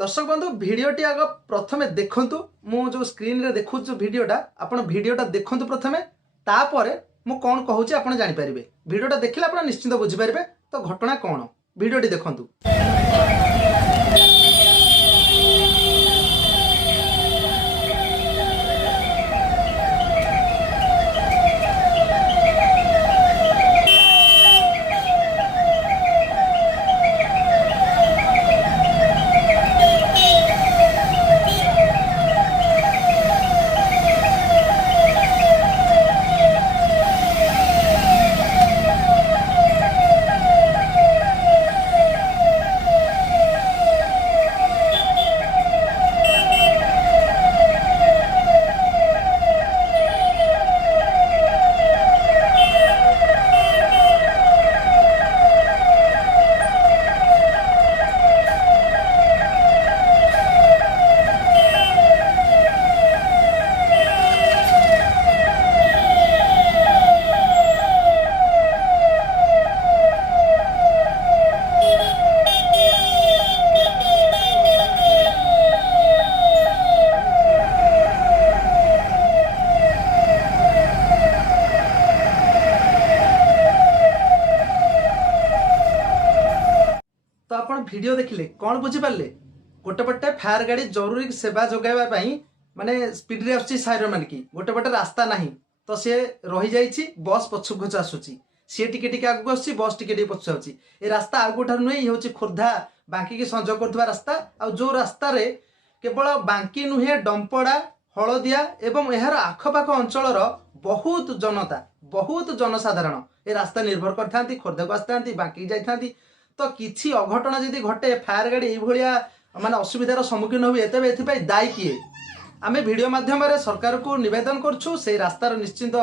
दर्शक बंधु भिडटी आग प्रथमे देखु मु जो स्क्रीन रे देखु भिडटा आपण भिडटा देखु प्रथमे तापर मु कौन कहूँ आप जानीपारे भिडटा देखिले आप निश्चिंत बुझीपारे तो घटना कौन भिडटी देखु। तो आप वीडियो देखिले कौन बुझीपारे गोटे पटे फायर गाड़ी जरूरी सेवा जोगाइबा माने स्पीड रे आछी साइरन मानिकी गोटे पटे रास्ता नाही तो सी रही जाइछि बस पछु घुच आसुची सी टिके टिके आगु आछी बस टिके टिके पछु आछी ए रास्ता आगु ठार नुहे होछि खोर्धा बांकी की संजोग करथबा रास्ता आ जो रास्ता रे केवल बांकी नुहे डंपड़ा हलदिया एवं एहार आखपाख अंचल बहुत जनता बहुत जनसाधारण ए रास्ता निर्भर करथांती खोर्धा को आसथांती बांकी जाइथांती तो किसी अघटना जदि घटे फायर गाड़ी ये माने असुविधार सम्मुखीन हुए तेज ए दायी किए आम भिडियो माध्यम सरकार को निवेदन करछु से रास्तार निश्चिंत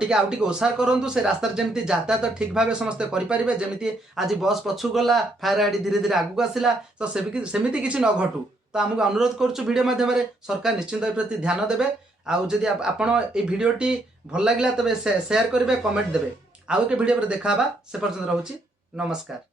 टिके आउ टिके ओसार करंतु से रास्ता जमी यातायात ठीक भाव समस्ते करें जमी आज बस पछु गला फायर गाड़ी धीरे धीरे आगू आसला तो सेमती किसी न घटू तो आमको अनुरोध करुँ भिडियो माध्यम सरकार निश्चिंत प्रति ध्यान देवे आउ जदि आपण ये भिडियोटी भल लगे तेज सेयार करेंगे कमेंट देवे आउ के भिडियो देखा से पर्यंत रोची नमस्कार।